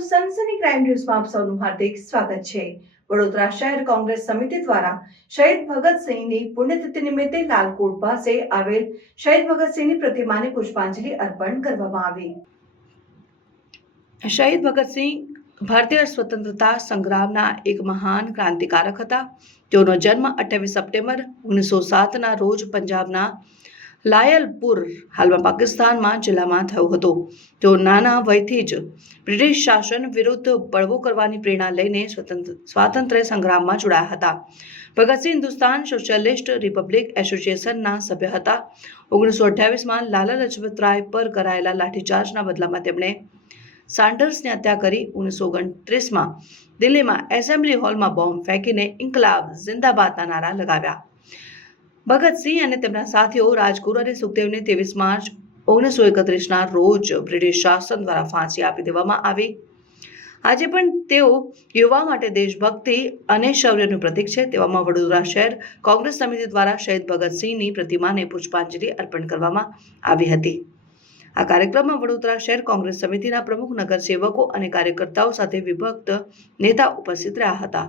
સનસની crime ન્યૂઝમાં આપ સૌનું હાર્દિક સ્વાગત છે. વડોદરા શહેર કોંગ્રેસ સમિતિ દ્વારા શહીદ ભગતસિંહની પુણ્યતિથિ નિમિત્તે લાલકોટ પાસે આવેલ શહીદ ભગતસિંહની પ્રતિમાને પુષ્પાંજલિ અર્પણ કરવામાં આવી. શહીદ ભગતસિંહ ભારતીય સ્વતંત્રતા સંગ્રામના એક મહાન ક્રાંતિકારક હતા. તેઓનો જન્મ અઠ્યાવીસ સપ્ટેમ્બર ઓગણીસો સાતના રોજ પંજાબના લાયલપુર, હાલમાં પાકિસ્તાનમાં જિલ્લામાં થયો હતો. તેઓ નાના વયથી જ બ્રિટિશ શાસન વિરુદ્ધ બળવો કરવાની પ્રેરણા લઈને સ્વતંત્ર, સ્વાતંત્ર્ય સંગ્રામમાં જોડાયા હતા. ભગતસિંહ હિન્દુસ્તાન સોશિયલિસ્ટ રિપબ્લિક એસોસિએશનના સભ્ય હતા. ઓગણીસો અઠ્યાવીસમાં લાલા લજપતરાય પર કરાયેલા લાઠીચાર્જના બદલામાં તેમણે સાન્ડર્સની હત્યા કરી. ઓગણીસો ઓગણત્રીસમાં દિલ્હીમાં એસેમ્બલી હોલમાં બોમ્બ ફેંકીને ઇન્કલાબ, જિંદાબાદના નારા લગાવ્યા. ભગતસિંહ અને તેમના સાથીઓ રાજગુરુ અને સુખદેવને ત્રેવીસ માર્ચ ઓગણીસો એકત્રીસના રોજ બ્રિટિશ શાસન દ્વારા ફાંસી આપી દેવામાં આવી. આજે પણ તેઓ યુવા માટે દેશભક્તિ અને શૌર્યનું પ્રતીક છે તેવામાં વડોદરા શહેર કોંગ્રેસ સમિતિ દ્વારા શહીદ ભગતસિંહની પ્રતિમાને પુષ્પાંજલિ અર્પણ કરવામાં આવી હતી. આ કાર્યક્રમમાં વડોદરા શહેર કોંગ્રેસ સમિતિના પ્રમુખ નગરસેવકો અને કાર્યકર્તાઓ સાથે વિભક્ત નેતા ઉપસ્થિત રહ્યા હતા.